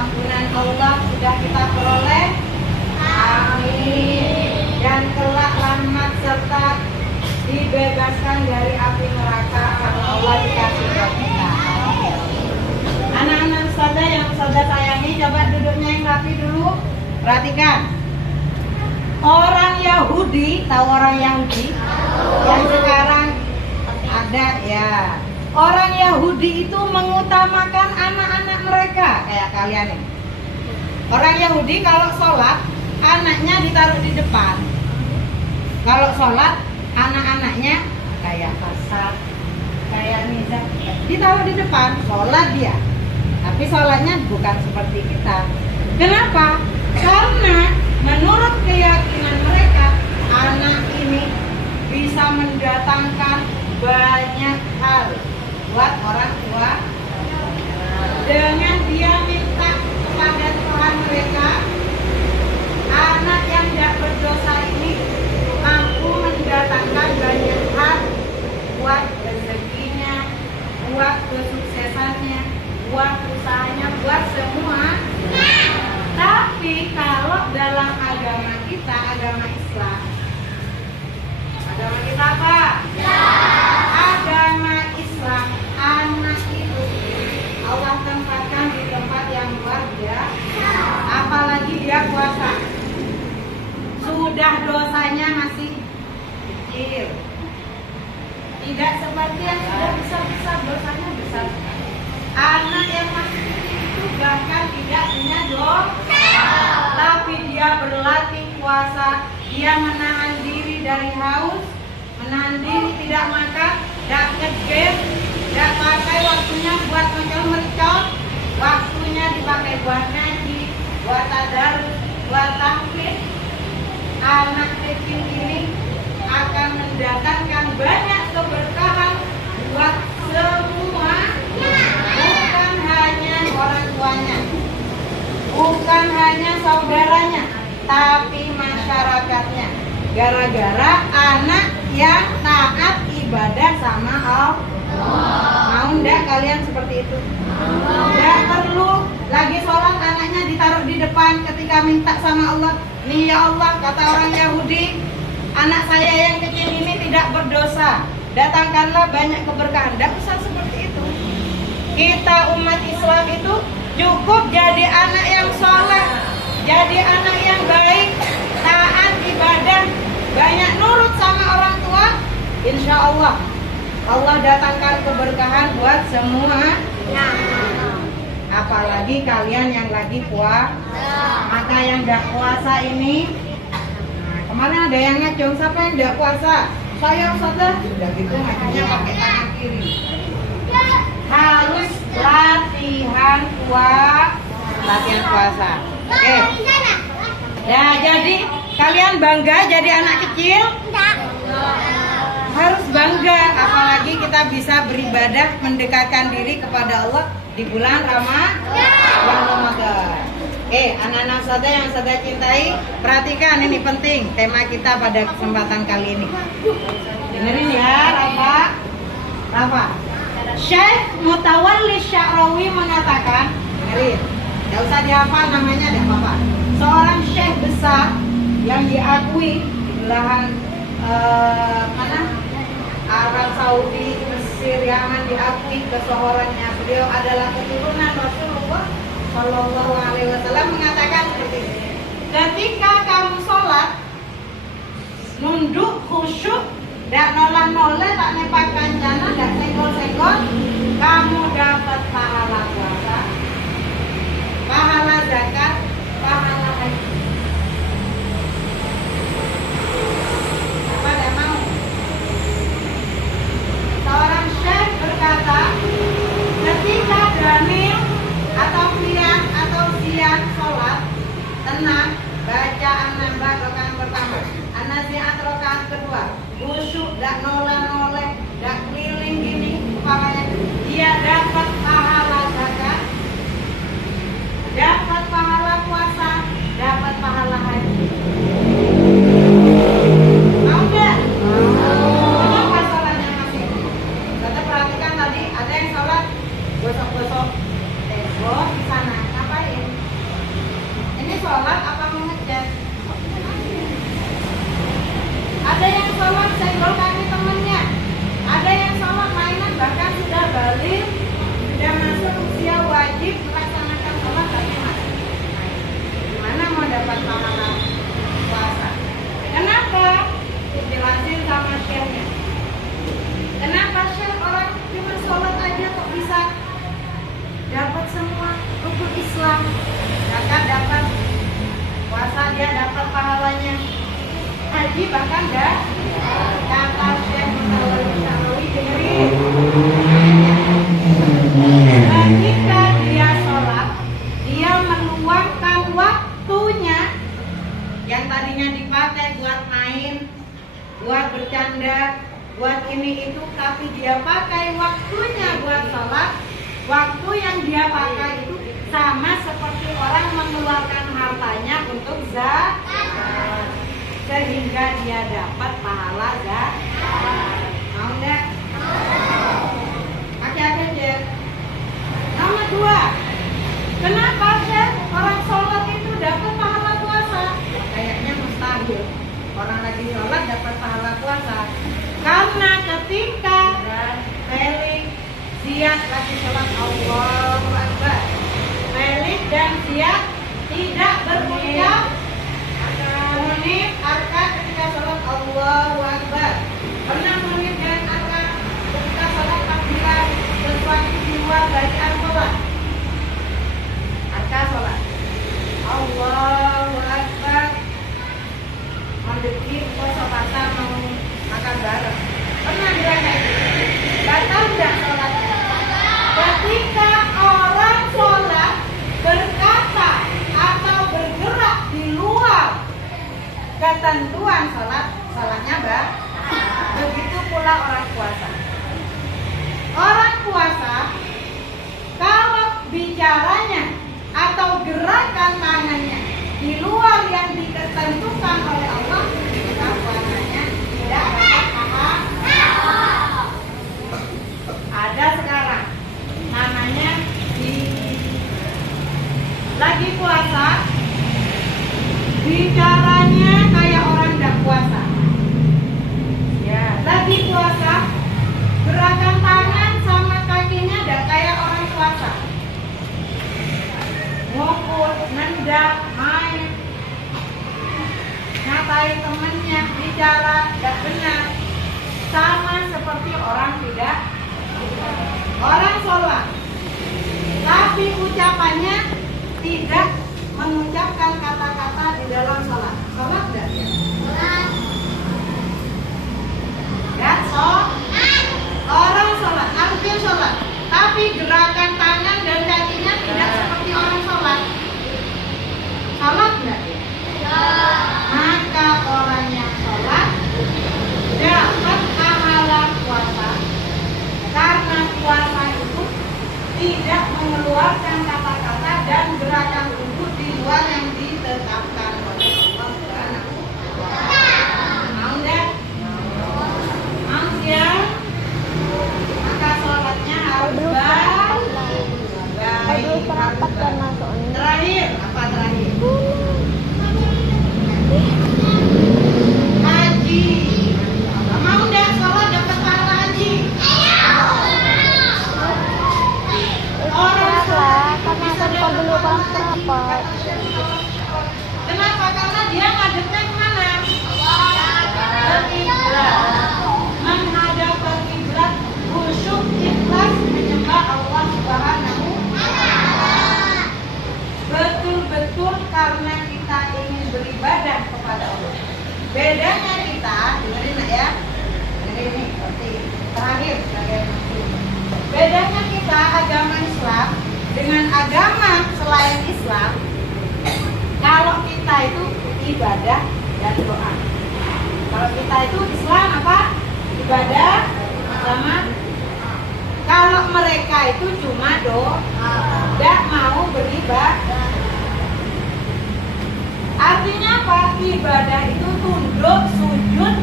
ampunan Allah sudah kita peroleh. Amin. Dan kelak rahmat serta dibebaskan dari api neraka karena Allah dikasih ke kita. Anak-anak saudara yang saudara sayangi, coba duduknya yang rapi dulu. Perhatikan. Orang Yahudi, tahu orang Yahudi? Yang sekarang ada ya. Orang Yahudi itu mengutamakan anak-anak mereka kayak kalian ini. Orang Yahudi kalau sholat, anaknya ditaruh di depan. Kalau sholat, anak-anaknya kayak Kasar, kayak Nizam, ditaruh di depan. Sholat dia, tapi sholatnya bukan seperti kita. Kenapa? Karena menurut keyakinan mereka, anak ini bisa mendatangkan banyak hal buat orang tua. Dengan dia minta kepada Tuhan mereka, anak yang tidak berdosa ini mampu mendatangkan banyak hal buat rezekinya, buat kesuksesannya, buat usahanya, buat semua. Tapi kalau dalam agama kita, agama Islam, agama kita apa? Agama Islam, anak itu Allah tempatkan di tempat yang luar biasa. Apalagi dia puasa, sudah dosanya masih kecil. Tidak seperti yang sudah besar-besar, dosanya besar. Anak yang masih kecil itu bahkan tidak punya dosa, tapi dia berlatih puasa, dia menahan diri dari haus, menahan diri tidak makan, tidak ngegame, tidak pakai waktunya buat mercon, waktunya dipakai buat ngaji, buat tadarus, buat tahfidz. Anak kecil ini akan mendatangkan banyak keberkahan buat semua, bukan hanya orang tuanya, bukan hanya saudaranya, tapi masyarakatnya. Gara-gara anak yang taat ibadah sama Allah. Mau enggak kalian seperti itu? Enggak perlu lagi sholat anaknya ditaruh di depan ketika minta sama Allah. Nih ya Allah, kata orang Yahudi, anak saya yang kecil ini tidak berdosa, datangkanlah banyak keberkahan. Tidak usah seperti itu. Kita umat Islam itu cukup jadi anak yang soleh, jadi anak yang baik, taat ibadah, banyak nurut sama orang tua. Insya Allah Allah datangkan keberkahan buat semua. Apalagi kalian yang lagi puasa. Maka yang tidak puasa ini, kemarin ada yang ngacung, siapa yang tidak puasa? Saya Ustazah. Sudah gitu ngacungnya pakai tangan kiri. Harus latihan puasa. Oke. Ya, jadi kalian bangga jadi anak kecil? Harus bangga, apalagi kita bisa beribadah mendekatkan diri kepada Allah di bulan Ramadan. Anak-anak saudara yang saudara cintai, perhatikan ini penting tema kita pada kesempatan kali ini. Dengerin ya, Rafa. Syekh Mutawalli Sya'rawi mengatakan, dengerin, tidak usah dihafal namanya, tidak apa-apa. Seorang syekh besar yang diakui di belahan Arab Saudi, Mesir, Yaman, diakui kesohorannya. Beliau adalah keturunan Rasulullah Shallallahu Alaihi Wasallam, mengatakan seperti ini: ketika kamu sholat, nunduk khusyuk, tidak noleh-noleh, tak nepak kancana, tidak senggol-senggol, kamu dapat pahala puasa, pahala zakat, pahala haji. Apa tidak mau? Seorang syekh berkata, ketika Daniel atau qiyam atau siang sholat, tenang, bacaan nambah rakaat pertama, an-nazi'at rakaat kedua, khusyuk, tidak noleh-noleh, tidak keliling gini kepalanya, dia dapat pahala zakat, dapat pahala puasa, dapat pahala haji. Mau nggak? Kenapa sholatnya masih? Kita perhatikan tadi ada yang sholat gosok-gosok tembok di sana, ngapain? dia dapat pahalanya haji bahkan enggak. Kata Syekh Munawi dengerin. Ketika dia sholat, dia meluangkan waktunya yang tadinya dipakai buat main, buat bercanda, buat ini itu, tapi dia pakai waktunya buat sholat. Waktu yang dia pakai itu sama seperti orang mengeluarkan hartanya untuk zakat, sehingga dia dapat pahala zakat. Mau nggak? Hati-hati aja. Nomor 2, kenapa sih orang sholat itu dapat pahala puasa? Kayaknya mustahil orang lagi sholat dapat pahala puasa. Karena ketika Felix, Ziad lagi sholat, Allahu Akbar, Felix dan Ziad tidak berucap Munib, Arka ketika sholat Allahu Akbar. Pernah Munib dan Arka ketika sholat takbiran sesuatu di luar dari sholat. Arka sholat Allahu Akbar, mendekir puasa patah mau makan bareng. Pernah dirasa itu? Batal tidak sholat? Ketika orang sholat berkata atau bergerak di luar ketentuan sholat, sholatnya batal. Begitu pula orang puasa. Orang puasa kalau bicaranya atau gerakan tangannya di luar yang ditentukan oleh Allah, maka puasanya tidak dapat pahala. Ada sekarang namanya lagi puasa, bicaranya kayak orang tidak puasa. Ya, lagi puasa, gerakan tangan sama kakinya tidak kayak orang puasa. Ngukul, nendang, main, ngatain temennya, bicara tidak benar, sama seperti orang tidak. Orang sholat tapi ucapannya tidak mengucapkan kata-kata di dalam sholat. Sholat tidak dia? Ya, orang sholat, hampir sholat, tapi gerakan tangan dan kakinya tidak seperti orang sholat. Sholat tidak dia? Maka orang yang sholat dapat pahala puasa, karena puasa itu tidak mengeluarkan kata-kata dan gerakan tubuh di luar yang ditetapkan oleh Allah Subhanahu wa Ta'ala. Mau enggak? Mau ya? Maka sholatnya harus baik. Terakhir, apa terakhir? Haji. Mau enggak sholat dapat pahala haji? Orang sholat bisa dapat pahala haji. Kenapa? Karena dia ngadepnya kemana? Ke kiblat. Menghadap ke kiblat, khusyuk, ikhlas menyembah Allah Subhanahu wa Ta'ala. Betul-betul karena kita ingin beribadah kepada Allah. Bedanya kita, dengerin ya, dengerin ini seperti terakhir sebagai masuk. Bedanya kita agama Islam dengan agama selain Islam, kalau kita itu ibadah dan doa. Kalau kita itu Islam apa? Ibadah sama. Kalau mereka itu cuma doa, tidak mau beribadah. Artinya apa? Ibadah itu tunduk, sujud,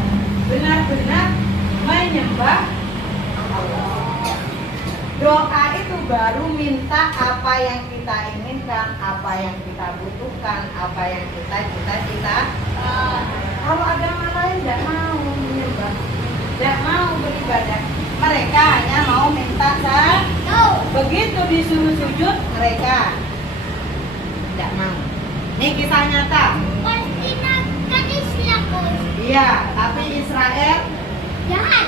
benar-benar menyembah Allah. Doa itu baru minta apa yang kita inginkan, apa yang kita butuhkan, apa yang kita cita-cita. Kalau agama lain tidak mau menyembah, tidak mau beribadah. Mereka hanya mau minta saja. Begitu disuruh sujud, mereka tidak mau. Ini kisah nyata. Palestina kan Islam, Bos. Iya, tapi Israel Jahat.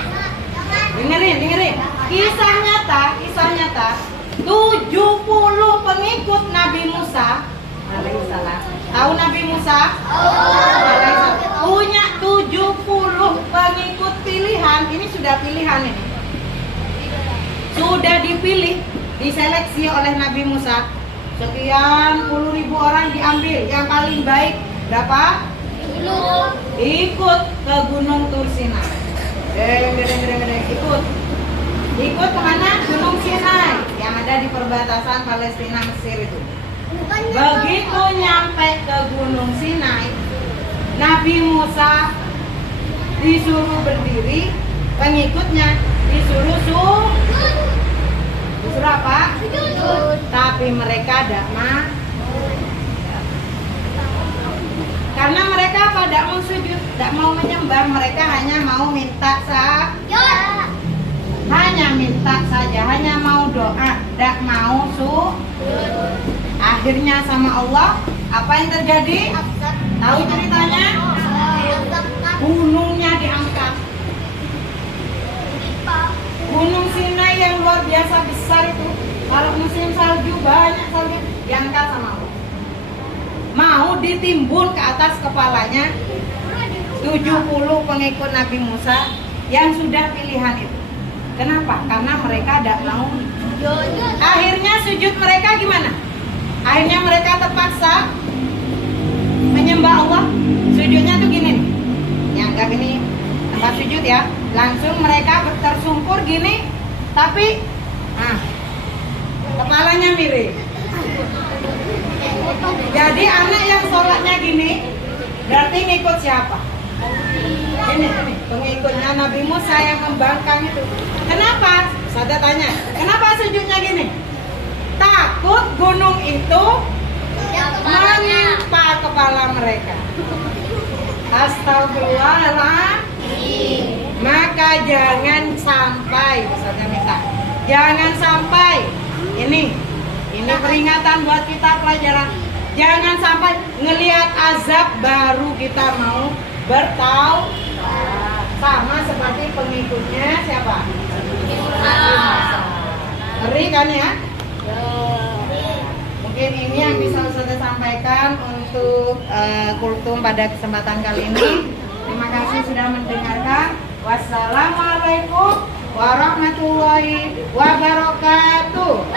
dengerin. Kisah nyata 70 pengikut Nabi Musa alaihissalam, Tahu Nabi Musa? Punya 70 pengikut pilihan. Ini sudah pilihan ini. Sudah dipilih, diseleksi oleh Nabi Musa. Sekian puluh ribu orang diambil. Yang paling baik berapa? Ikut ke Gunung Tursina. Ikut kemana? Gunung Sinai yang ada di perbatasan Palestina Mesir itu. Begitu nyampe ke Gunung Sinai, Nabi Musa disuruh berdiri, pengikutnya disuruh apa? Tapi mereka tidak mau. Karena mereka pada mau sujud, tidak mau menyembah, mereka hanya mau minta saja, hanya mau doa, tidak mau Akhirnya sama Allah, apa yang terjadi? Tahu ceritanya? Gunungnya diangkat. Gunung Sinai yang luar biasa besar itu, kalau musim salju banyak salju, diangkat sama Allah. Mau ditimbun ke atas kepalanya 70 pengikut Nabi Musa yang sudah pilihan itu. Kenapa? Karena mereka tidak mau. Akhirnya sujud mereka gimana? Akhirnya mereka terpaksa menyembah Allah. Sujudnya tuh gini nih. Yang ini tempat sujud ya. Langsung mereka tersungkur gini, tapi kepalanya miring. Jadi anak yang sholatnya gini berarti ngikut siapa? Ini pengikutnya Nabi Musa yang membangkang itu. Kenapa? Saya tanya, kenapa sujudnya gini? Takut gunung itu menimpa kepala mereka. Astagfirullahaladzim. Maka jangan sampai, misalnya minta, jangan sampai ini peringatan buat kita pelajaran. Jangan sampai ngelihat azab baru kita mau bertaubat. Sama seperti pengikutnya siapa? Ngeri kan ya? Mungkin ini yang bisa saya sampaikan untuk kultum pada kesempatan kali ini. Terima kasih sudah mendengarkan. Wassalamualaikum warahmatullahi wabarakatuh.